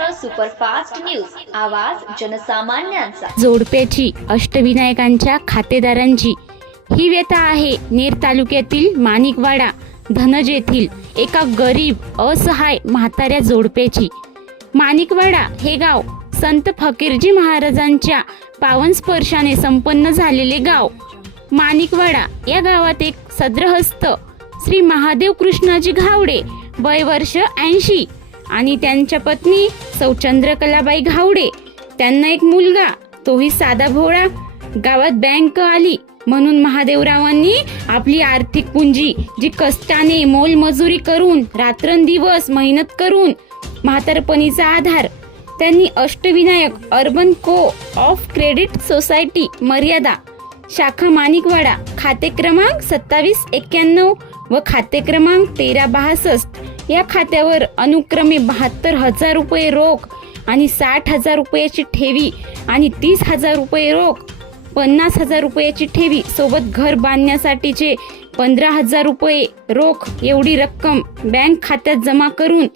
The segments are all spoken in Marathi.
Superfast news. आवाज जनसामान्यांचा. जोडप्याची अष्टविनायकांच्या खातेदारांची. ही व्यथा आहे नेर तालुक्यातील माणिकवाडा धनज येथील एका गरीब असहाय म्हाताऱ्या जोडप्याची. माणिकवाडा हे गाव संत फकीरजी महाराजांच्या पावन स्पर्शाने संपन्न झालेले गाव. माणिकवाडा या गावात एक सद्रहस्त श्री महादेव कृष्णाजी घावडे वय वर्ष ऐंशी. आणि त्यांच्या पत्नी सौचंद्र कलाबाई घावडे. त्यांना एक मुलगा तोही साधा भोळा. गावात बँक आली म्हणून महादेवरावांनी आपली आर्थिक पुंजी जी कष्टाने मोलमजुरी करून रात्रंदिवस मेहनत करून म्हातारपणीचा आधार. त्यांनी Ashtavinayak urban co op credit society मर्यादा शाखा माणिकवाडा खाते क्रमांक सत्तावीस एक्क्याण्णव व खाते क्रमांक तेरा बासष्ट. या खात्यावर अनुक्रमे बहात्तर हजार रुपये रोख आणि साठ हजार रुपयाची ठेवी आणि तीस हजार रुपये रोख पन्नास हजार रुपयाची ठेवी सोबत घर बांधण्यासाठीचे पंधरा हजार रुपये रोख एवढी रक्कम बँक खात्यात जमा करून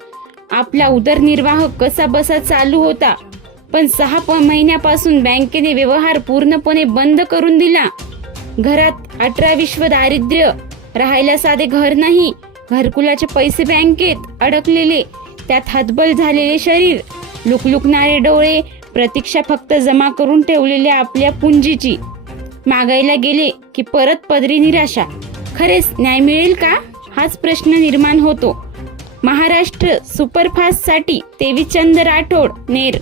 आपला उदरनिर्वाह कसा बसा चालू होता? पण सहा प महिन्यापासून बँकेने व्यवहार पूर्णपणे बंद करून दिला. घरात अठरा विश्व दारिद्र्य राहायला साधे घर नाही घरकुलाचे पैसे बँकेत अडकलेले त्यात हतबल झालेले शरीर लुकलुकणारे डोळे प्रतीक्षा फक्त जमा करून ठेवलेल्या आपल्या पुंजीची. मागायला गेले की परत पदरी निराशा. खरेच न्याय मिळेल का? हाच प्रश्न निर्माण होतो. महाराष्ट्र सुपरफास्टसाठी तेवीचंद राठोड नेर